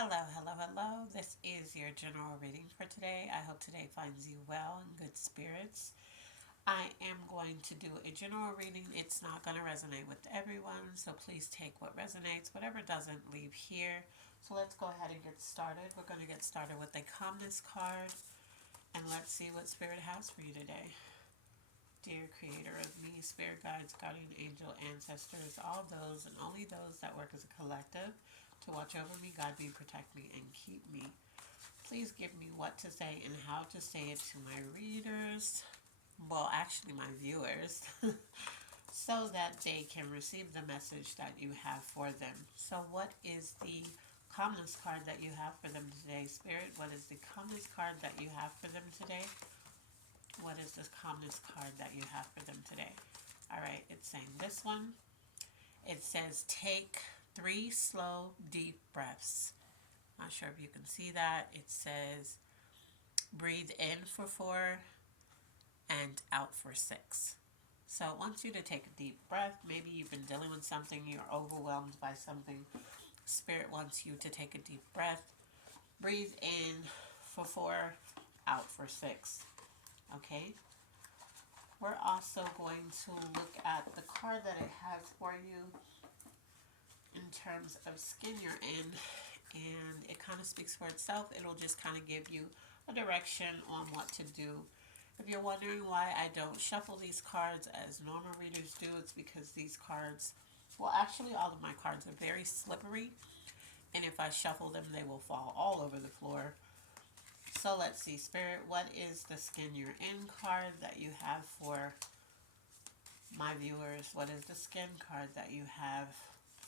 Hello, hello, hello. This is your general reading for today. I hope today finds you well and good spirits. I am going to do a general reading. It's not going to resonate with everyone, so please take what resonates. Whatever doesn't, leave here. So let's go ahead and get started. We're going to get started with a calmness card, and let's see what Spirit has for you today. Dear Creator of me, Spirit guides, guardian angel, ancestors, all those and only those that work as a collective to watch over me, guide me, protect me, and keep me. Please give me what to say and how to say it to my readers, well, actually, my viewers, so that they can receive the message that you have for them. So, what is the calmness card that you have for them today, Spirit? What is the calmness card that you have for them today? What is this calmness card that you have for them today? All right, it's saying this one. It says take 3 slow, deep breaths. Not sure if you can see that. It says breathe in for 4 and out for 6. So it wants you to take a deep breath. Maybe you've been dealing with something, you're overwhelmed by something. Spirit wants you to take a deep breath. Breathe in for 4, out for 6. Okay? We're also going to look at the card that it has for you in terms of skin you're in, and it kind of speaks for itself. It'll just kind of give you a direction on what to do. If you're wondering why I don't shuffle these cards as normal readers do, it's because these cards, well, actually, all of my cards are very slippery, and if I shuffle them, they will fall all over the floor. So let's see, Spirit, what is the skin you're in card that you have for my viewers? What is the skin card that you have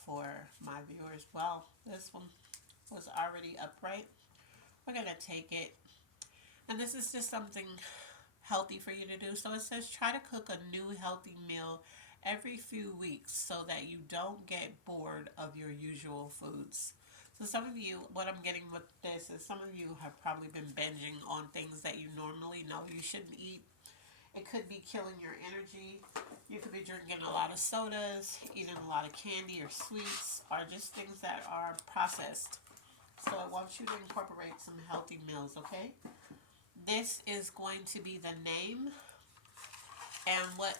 for my viewers? Well, this one was already upright. We're going to take it. And this is just something healthy for you to do. So it says try to cook a new healthy meal every few weeks so that you don't get bored of your usual foods. So some of you, what I'm getting with this is some of you have probably been binging on things that you normally know you shouldn't eat. It could be killing your energy. You could be drinking a lot of sodas, eating a lot of candy or sweets, or just things that are processed. So I want you to incorporate some healthy meals, okay? This is going to be the name, and what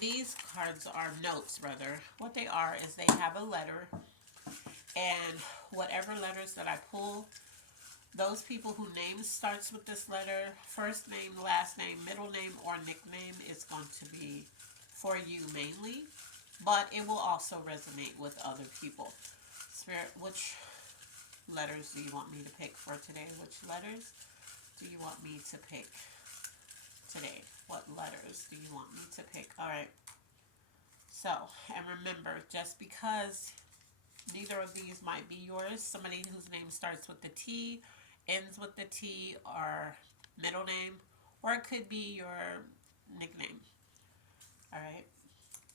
these cards are, notes rather. What they are is they have a letter, and whatever letters that I pull, those people whose name starts with this letter, first name, last name, middle name, or nickname is going to be for you mainly, but it will also resonate with other people. Spirit, which letters do you want me to pick for today? Which letters do you want me to pick today? What letters do you want me to pick? All right. So, and remember, just because neither of these might be yours, somebody whose name starts with the T, ends with the T, or middle name, or it could be your nickname. All right.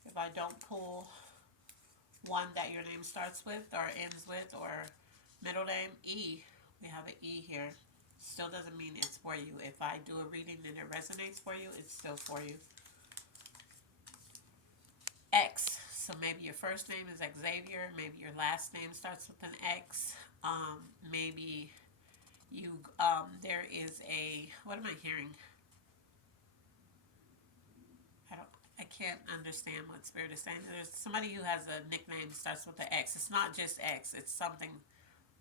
If I don't pull one that your name starts with, or ends with, or middle name, E, we have an E here. Still doesn't mean it's for you. If I do a reading and it resonates for you, it's still for you. X. So maybe your first name is Xavier. Maybe your last name starts with an X. Maybe you there is a, what am I hearing? I don't I can't understand what Spirit is saying. There's somebody who has a nickname that starts with an X. It's not just X. It's something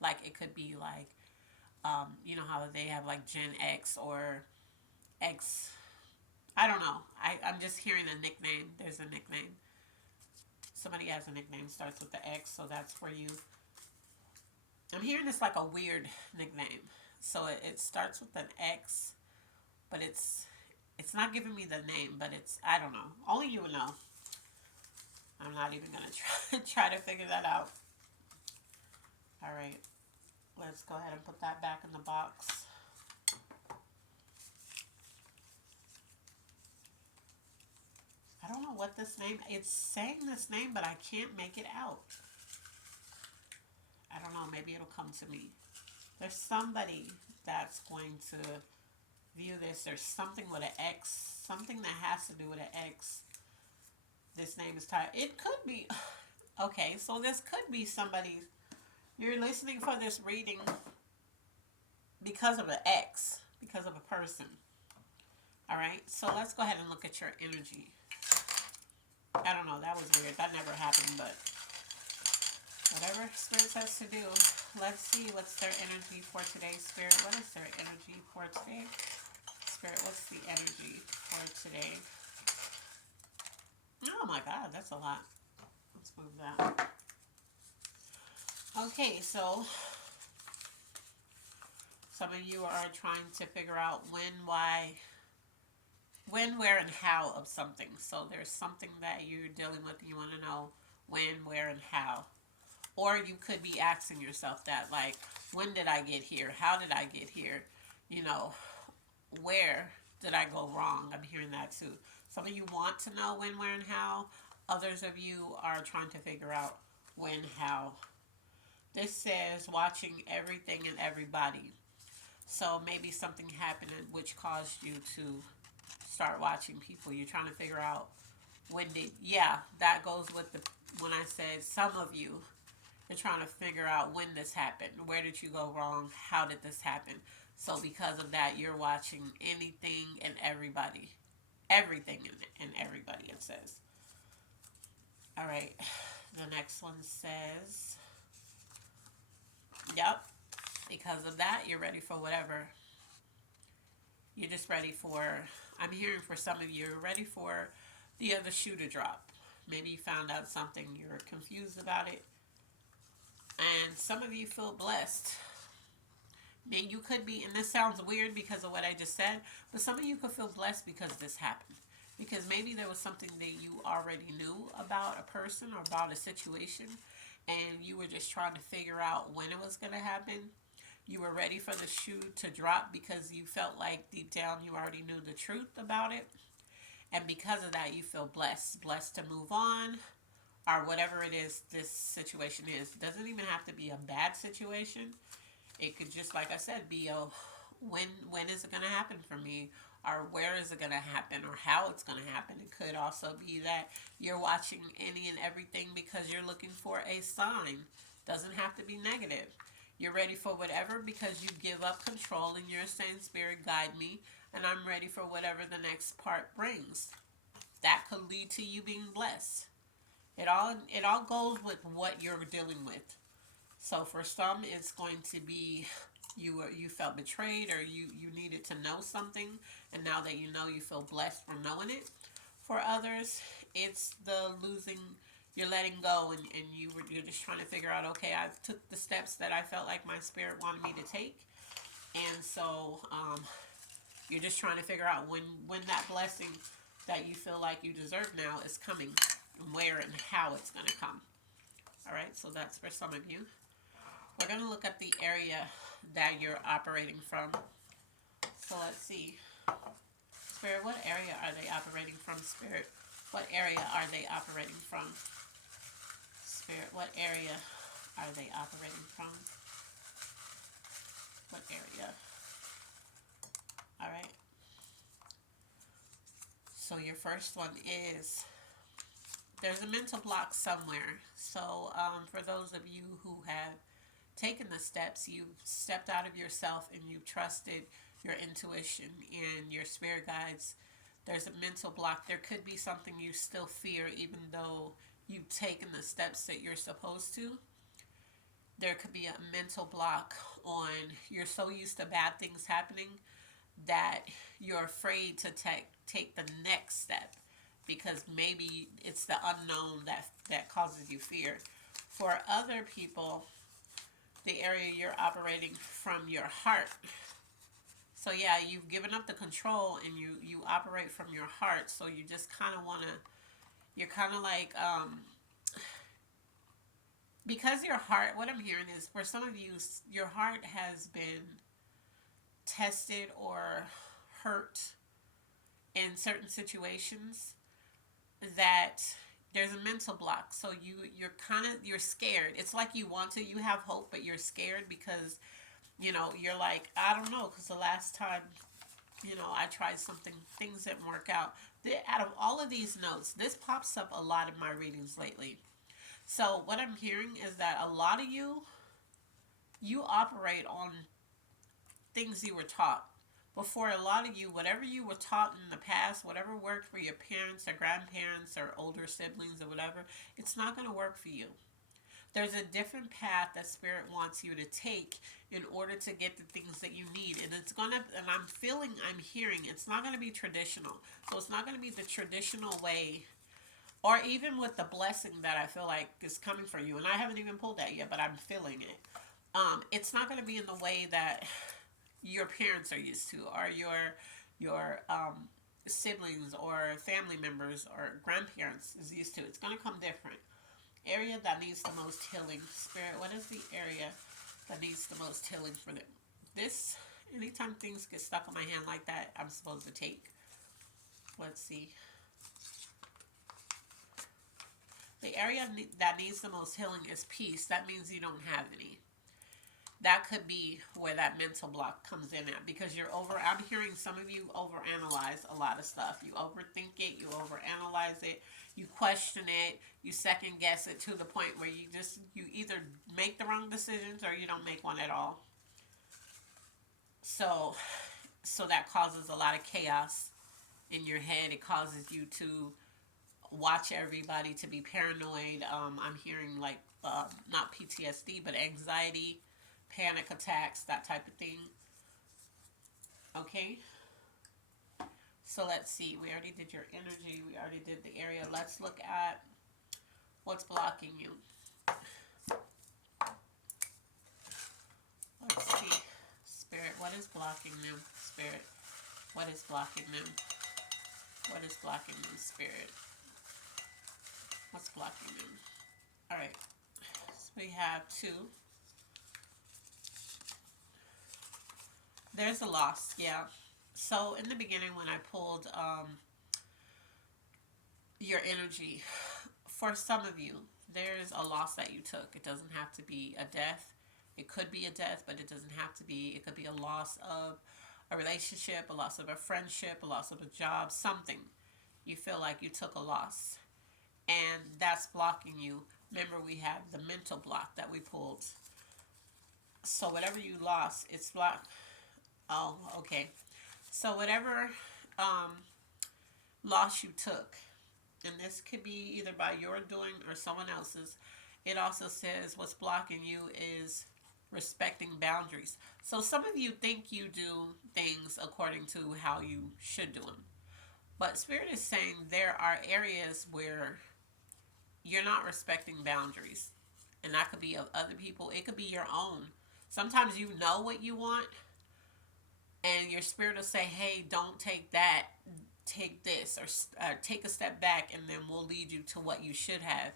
like, it could be like, you know how they have like Gen X or X. I don't know. I'm just hearing a nickname. There's a nickname. Somebody has a nickname starts with the X, so that's for you. I'm hearing this like a weird nickname. So it starts with an X, but it's not giving me the name, but it's, I don't know. Only you will know. I'm not even gonna try to figure that out. All right, let's go ahead and put that back in the box. I don't know what this name. It's saying this name, but I can't make it out. I don't know. Maybe it'll come to me. There's somebody that's going to view this. There's something with an X. Something that has to do with an X. This name is tied. It could be. Okay, so this could be somebody's You're listening for this reading because of an ex, because of a person. All right, so let's go ahead and look at your energy. I don't know, that was weird. That never happened, but whatever Spirit says to do. Let's see what's their energy for today, Spirit. What is their energy for today? Spirit, what's the energy for today? Oh my God, that's a lot. Let's move that. Okay, so some of you are trying to figure out when, why, when, where, and how of something. So there's something that you're dealing with and you want to know when, where, and how. Or you could be asking yourself that, like, when did I get here? How did I get here? You know, where did I go wrong? I'm hearing that too. Some of you want to know when, where, and how. Others of you are trying to figure out when, how. This says watching everything and everybody. So maybe something happened which caused you to start watching people. You're trying to figure out when did, yeah, that goes with the, when I said some of you, you're trying to figure out when this happened. Where did you go wrong? How did this happen? So because of that, you're watching anything and everybody. Everything and everybody, it says. All right. The next one says, yep. Because of that, you're ready for whatever. You're just ready for, I'm hearing for some of you, you're ready for the other shoe to drop. Maybe you found out something, you're confused about it. And some of you feel blessed. Now you could be, and this sounds weird because of what I just said, but some of you could feel blessed because this happened. Because maybe there was something that you already knew about a person or about a situation, and you were just trying to figure out when it was going to happen. You were ready for the shoe to drop because you felt like deep down you already knew the truth about it. And because of that, you feel blessed. Blessed to move on, or whatever it is this situation is. It doesn't even have to be a bad situation. It could just, like I said, be a when is it going to happen for me? Or where is it going to happen? Or how it's going to happen? It could also be that you're watching any and everything because you're looking for a sign. Doesn't have to be negative. You're ready for whatever because you give up control and you're saying, Spirit, guide me. And I'm ready for whatever the next part brings. That could lead to you being blessed. It all goes with what you're dealing with. So for some, it's going to be you felt betrayed or you needed to know something, and now that you know, you feel blessed for knowing it. For others, it's the losing. You're letting go, and you're just trying to figure out. Okay, I took the steps that I felt like my spirit wanted me to take, and so you're just trying to figure out when that blessing that you feel like you deserve now is coming, and where and how it's going to come. All right, so that's for some of you. We're going to look at the area that you're operating from. So let's see. Spirit, what area are they operating from, Spirit? What area are they operating from? Spirit, what area are they operating from? What area? All right. So your first one is, there's a mental block somewhere. So for those of you who have taken the steps, you've stepped out of yourself and you've trusted your intuition and your spirit guides, there's a mental block. There could be something you still fear even though you've taken the steps that you're supposed to. There could be a mental block on, you're so used to bad things happening that you're afraid to take the next step because maybe it's the unknown that causes you fear. For other people, the area you're operating from your heart. So yeah, you've given up the control and you operate from your heart. So you just kind of want to, you're kind of like, because your heart, what I'm hearing is for some of you, your heart has been tested or hurt in certain situations that there's a mental block. So you're scared. It's like you want to, you have hope, but you're scared because you're like, I don't know, because the last time I tried something, things didn't work out. Out of all of these notes, this pops up a lot in my readings lately. So what I'm hearing is that a lot of you you operate on things you were taught. Before a lot of you, whatever you were taught in the past, whatever worked for your parents or grandparents or older siblings or whatever, it's not going to work for you. There's a different path that spirit wants you to take in order to get the things that you need. And it's going to, and I'm hearing, it's not going to be traditional. So it's not going to be the traditional way, or even with the blessing that I feel like is coming for you. And I haven't even pulled that yet, but I'm feeling it. It's not going to be in the way that your parents are used to, or your siblings or family members or grandparents is used to. It's going to come different. Area that needs the most healing. Spirit, what is the area that needs the most healing for them? This, anytime things get stuck on my hand like that, I'm supposed to take. Let's see. The area that needs the most healing is peace. That means you don't have any. That could be where that mental block comes in at, because I'm hearing some of you overanalyze a lot of stuff. You overthink it, you overanalyze it, you question it, you second guess it to the point where you either make the wrong decisions or you don't make one at all. So that causes a lot of chaos in your head. It causes you to watch everybody, to be paranoid. I'm hearing like not PTSD, but anxiety, panic attacks, that type of thing. Okay? So let's see. We already did your energy. We already did the area. Let's look at what's blocking you. Let's see. Spirit, what is blocking them? Spirit, what is blocking them? What is blocking them, Spirit? What's blocking them? Alright. So we have 2. There's a loss, yeah. So in the beginning when I pulled your energy, for some of you, there's a loss that you took. It doesn't have to be a death. It could be a death, but it doesn't have to be. It could be a loss of a relationship, a loss of a friendship, a loss of a job, something. You feel like you took a loss. And that's blocking you. Remember, we have the mental block that we pulled. So whatever you lost, it's blocked. Oh, okay. So whatever loss you took, and this could be either by your doing or someone else's, it also says what's blocking you is respecting boundaries. So some of you think you do things according to how you should do them. But Spirit is saying there are areas where you're not respecting boundaries. And that could be of other people. It could be your own. Sometimes you know what you want, and your spirit will say, hey, don't take that, take this, or take a step back, and then we'll lead you to what you should have.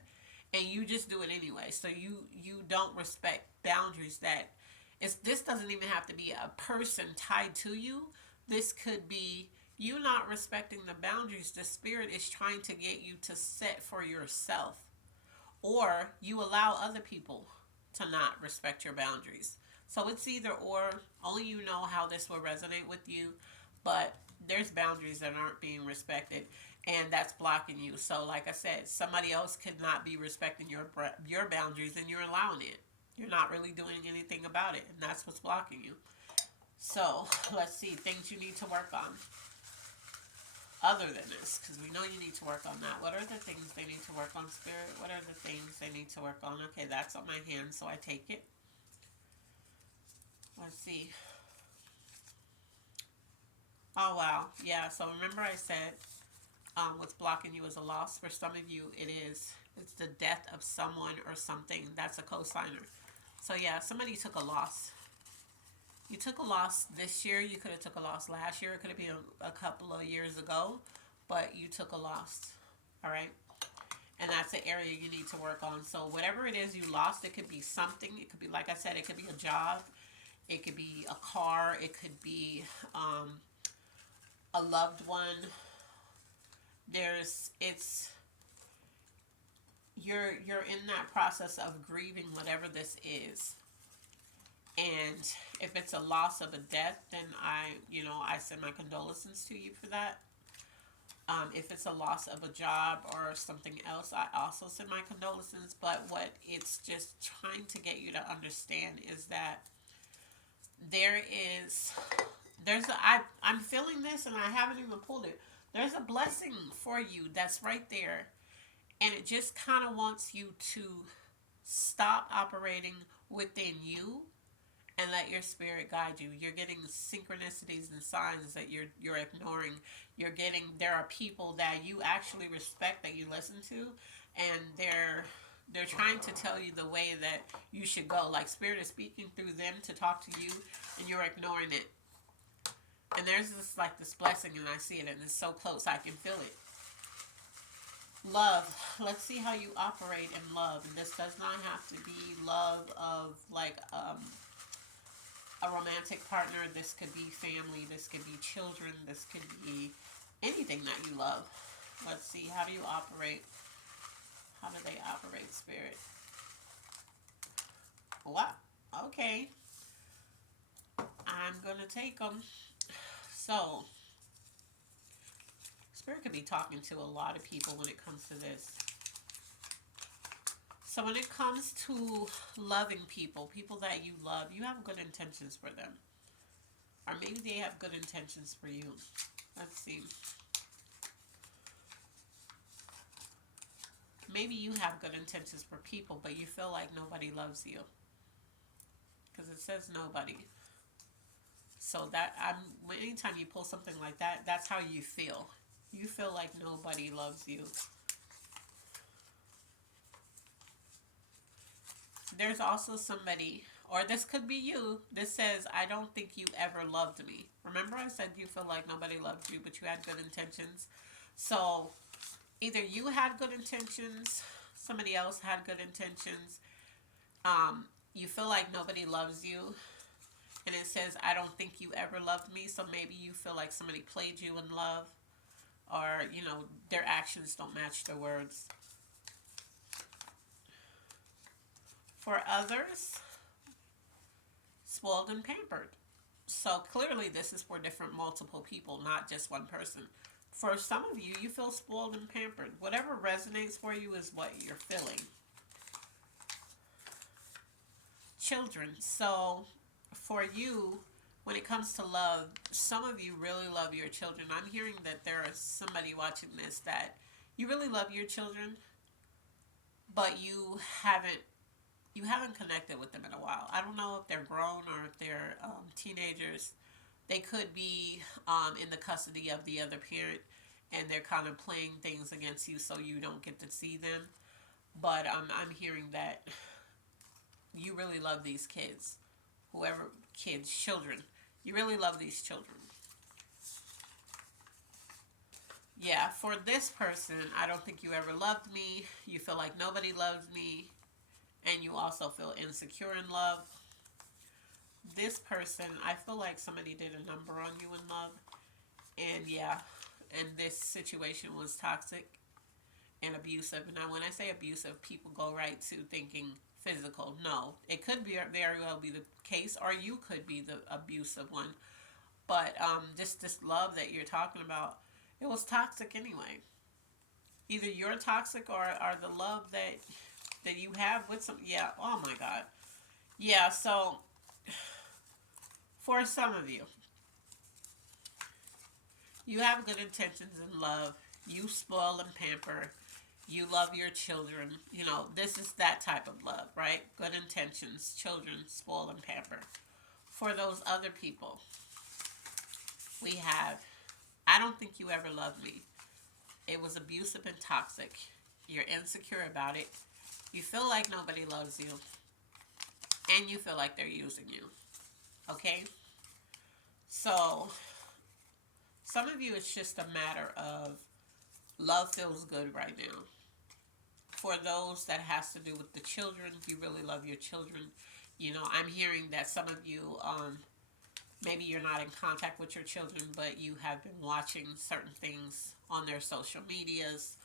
And you just do it anyway. So you don't respect boundaries. This doesn't even have to be a person tied to you. This could be you not respecting the boundaries the spirit is trying to get you to set for yourself. Or you allow other people to not respect your boundaries. So it's either or. Only you know how this will resonate with you. But there's boundaries that aren't being respected, and that's blocking you. So like I said, somebody else could not be respecting your boundaries, and you're allowing it. You're not really doing anything about it, and that's what's blocking you. So let's see, things you need to work on other than this, because we know you need to work on that. What are the things they need to work on, Spirit? What are the things they need to work on? Okay, that's on my hand, so I take it. Let's see. Oh, wow. Yeah, so remember I said what's blocking you is a loss. For some of you, it's the death of someone or something. That's a cosigner. So, yeah, somebody took a loss. You took a loss this year. You could have took a loss last year. It could have been a couple of years ago, but you took a loss. All right? And that's an area you need to work on. So whatever it is you lost, it could be something. It could be, like I said, it could be a job. It could be a car. It could be a loved one. You're in that process of grieving whatever this is. And if it's a loss of a death, then I send my condolences to you for that. If it's a loss of a job or something else, I also send my condolences. But what it's just trying to get you to understand is that there is, I'm feeling this and I haven't even pulled it. There's a blessing for you that's right there. And it just kind of wants you to stop operating within you and let your spirit guide you. You're getting synchronicities and signs that you're ignoring. You're getting, there are people that you actually respect that you listen to, and they're trying to tell you the way that you should go. Like spirit is speaking through them to talk to you, and you're ignoring it. And there's this like this blessing, and I see it, and it's so close, I can feel it. Love. Let's see how you operate in love, and this does not have to be love of like a romantic partner. This could be family. This could be children. This could be anything that you love. Let's see. How do you operate? How do they operate, spirit? What? Okay. I'm going to take them. So, spirit could be talking to a lot of people when it comes to this. So when it comes to loving people, people that you love, you have good intentions for them. Or maybe they have good intentions for you. Let's see. Maybe you have good intentions for people, but you feel like nobody loves you. Because it says nobody. So that anytime you pull something like that, that's how you feel. You feel like nobody loves you. There's also somebody, or this could be you, this says, I don't think you ever loved me. Remember I said you feel like nobody loved you, but you had good intentions. So either you had good intentions, somebody else had good intentions. You feel like nobody loves you. And it says, I don't think you ever loved me. So maybe you feel like somebody played you in love. Or, their actions don't match their words. For others, spoiled and pampered. So clearly this is for different multiple people, not just one person. For some of you, you feel spoiled and pampered. Whatever resonates for you is what you're feeling. Children. So for you, when it comes to love, some of you really love your children. I'm hearing that there is somebody watching this that you really love your children, but you haven't connected with them in a while. I don't know if they're grown or if they're teenagers. They could be in the custody of the other parent, and they're kind of playing things against you so you don't get to see them. But I'm hearing that you really love these kids. Whoever, kids, children. You really love these children. Yeah, for this person, I don't think you ever loved me. You feel like nobody loves me. And you also feel insecure in love. This person, I feel like somebody did a number on you in love. And yeah, and this situation was toxic and abusive. Now, when I say abusive, people go right to thinking physical. No, it could be very well be the case, or you could be the abusive one. But this love that you're talking about, it was toxic anyway. Either you're toxic or the love that you have with some. Yeah. Oh my God. Yeah. So for some of you, you have good intentions in love. You spoil and pamper. You love your children. This is that type of love, right? Good intentions, children, spoil and pamper. For those other people, we have, I don't think you ever loved me. It was abusive and toxic. You're insecure about it. You feel like nobody loves you. And you feel like they're using you. Okay? So, some of you, it's just a matter of love feels good right now. For those that has to do with the children, you really love your children. I'm hearing that some of you, maybe you're not in contact with your children, but you have been watching certain things on their social medias,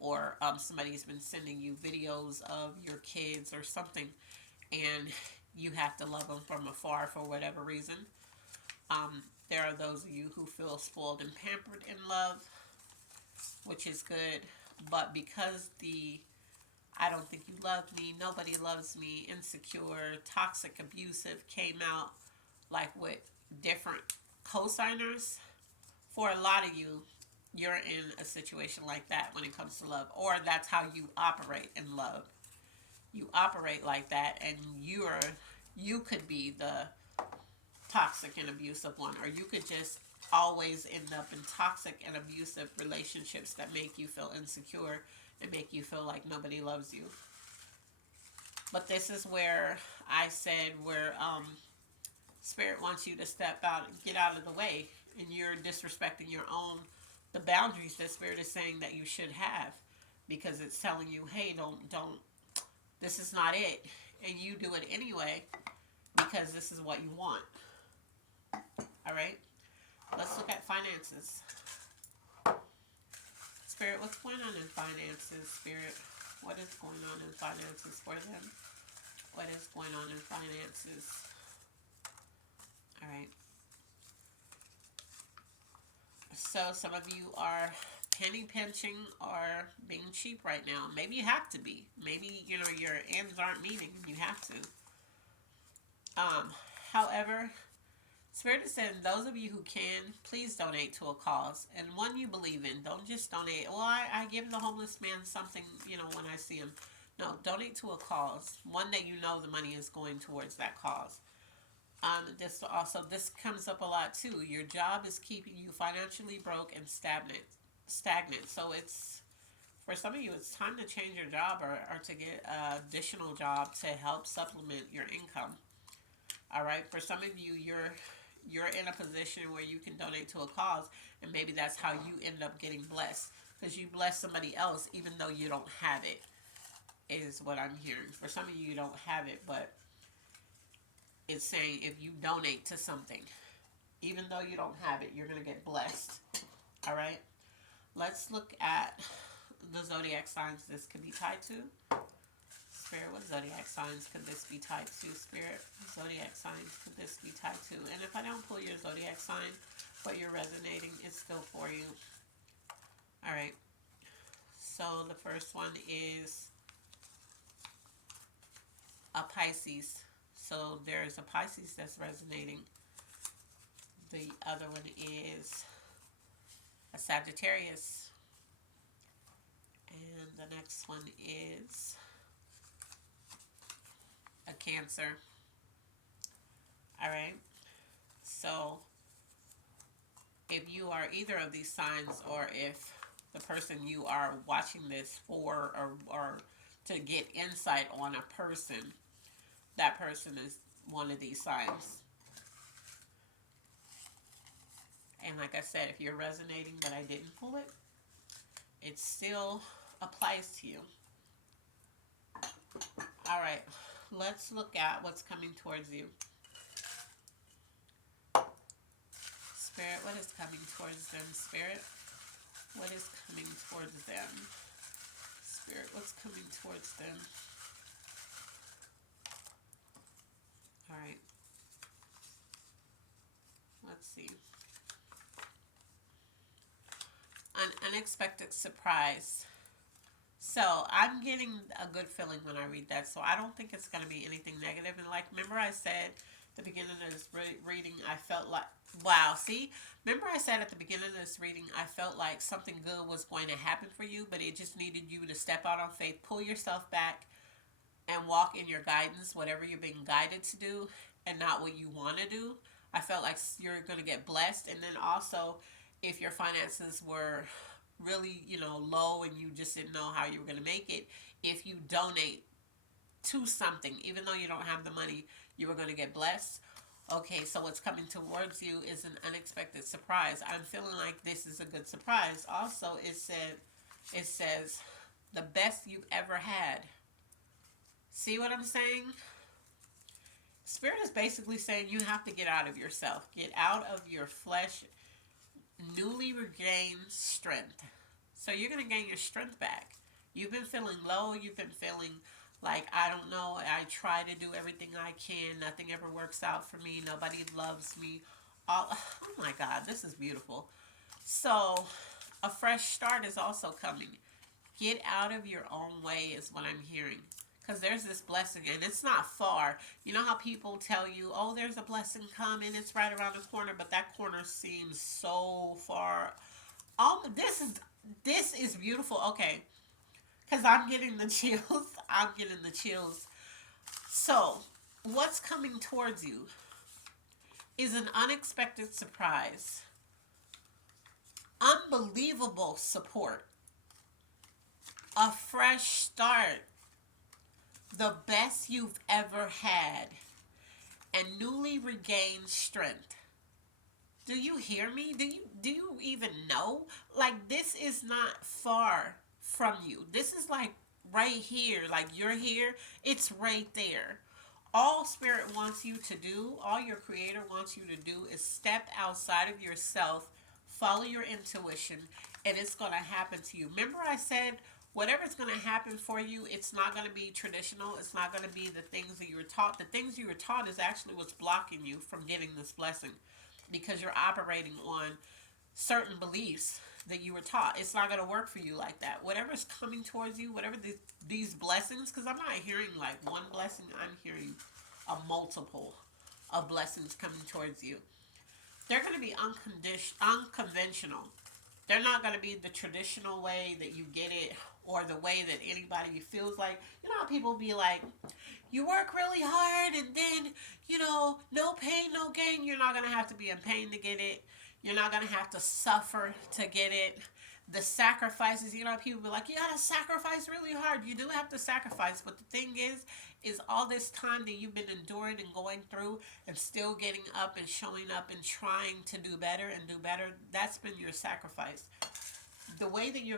or somebody's been sending you videos of your kids or something, and you have to love them from afar for whatever reason. There are those of you who feel spoiled and pampered in love. which is good. But because the I don't think you love me, nobody loves me, insecure, toxic, abusive came out like with different cosigners, for a lot of you, you're in a situation like that when it comes to love, or that's how you operate in love. You operate like that, and you could be the toxic and abusive one, or you could just always end up in toxic and abusive relationships that make you feel insecure and make you feel like nobody loves you. But this is where I said where spirit wants you to step out and get out of the way, and you're disrespecting your own the boundaries that spirit is saying that you should have, because it's telling you, hey, don't this is not it, and you do it anyway because this is what you want. All right, let's look at finances. Spirit, what's going on in finances? Spirit, what is going on in finances for them? What is going on in finances? All right. So some of you are penny pinching or being cheap right now. Maybe you have to be. Maybe, your ends aren't meeting and you have to. However, Spirit is saying those of you who can, please donate to a cause. And one you believe in. Don't just donate. Well, I give the homeless man something, when I see him. No, donate to a cause. One that you know the money is going towards that cause. This comes up a lot too. Your job is keeping you financially broke and stagnant. So it's, for some of you, it's time to change your job, or to get an additional job to help supplement your income. All right. For some of you, you're in a position where you can donate to a cause, and maybe that's how you end up getting blessed, because you bless somebody else even though you don't have it, is what I'm hearing. For some of you, you don't have it, but it's saying if you donate to something, even though you don't have it, you're going to get blessed. All right. Let's look at the zodiac signs this could be tied to. Spirit, what zodiac signs could this be tied to? Spirit, zodiac signs could this be tied to? And if I don't pull your zodiac sign, but you're resonating, it's still for you. All right. So the first one is a Pisces. So there's a Pisces that's resonating. The other one is a Sagittarius. And the next one is a Cancer. All right. So if you are either of these signs, or if the person you are watching this for, or to get insight on a person, that person is one of these signs. And like I said, if you're resonating but I didn't pull it, it still applies to you. All right, let's look at what's coming towards you. Spirit, what is coming towards them? Spirit, what is coming towards them? Spirit, what's coming towards them? All right. Let's see. An unexpected surprise. So I'm getting a good feeling when I read that. So I don't think it's going to be anything negative. And like, remember I said at the beginning of this reading, I felt like, wow, see? Remember I said at the beginning of this reading, I felt like something good was going to happen for you, but it just needed you to step out on faith, pull yourself back, and walk in your guidance, whatever you're being guided to do, and not what you want to do. I felt like you're going to get blessed. And then also, if your finances were really, low, and you just didn't know how you were going to make it, if you donate to something, even though you don't have the money, you were going to get blessed. Okay, so what's coming towards you is an unexpected surprise. I'm feeling like this is a good surprise. Also, it says the best you've ever had. See what I'm saying? Spirit is basically saying you have to get out of yourself. Get out of your flesh. Newly regain strength. So you're going to gain your strength back. You've been feeling low. You've been feeling like, I don't know, I try to do everything I can. Nothing ever works out for me. Nobody loves me. Oh my God, this is beautiful. So A fresh start is also coming. Get out of your own way, is what I'm hearing. Because there's this blessing, and it's not far. You know how people tell you, oh, there's a blessing coming, it's right around the corner, but that corner seems so far. This is beautiful. Okay, because I'm getting the chills. I'm getting the chills. So, what's coming towards you is an unexpected surprise, unbelievable support, a fresh start, the best you've ever had, and newly regained strength. Do you hear me? Do you even know? Like, this is not far from you. This is like right here. Like, you're here, it's right there. All spirit wants you to do, all your creator wants you to do is step outside of yourself, follow your intuition, and it's going to happen to you. Remember I said whatever's going to happen for you, it's not going to be traditional. It's not going to be the things that you were taught. The things you were taught is actually what's blocking you from getting this blessing, because you're operating on certain beliefs that you were taught. It's not going to work for you like that. Whatever's coming towards you, whatever these blessings, because I'm not hearing like one blessing, I'm hearing a multiple of blessings coming towards you. They're going to be unconventional. They're not going to be the traditional way that you get it, or the way that anybody feels like. You know how people be like, you work really hard and then, no pain, no gain. You're not going to have to be in pain to get it. You're not going to have to suffer to get it. The sacrifices, people be like, you got to sacrifice really hard. You do have to sacrifice. But the thing is all this time that you've been enduring and going through and still getting up and showing up and trying to do better and do better, that's been your sacrifice. The way that you're going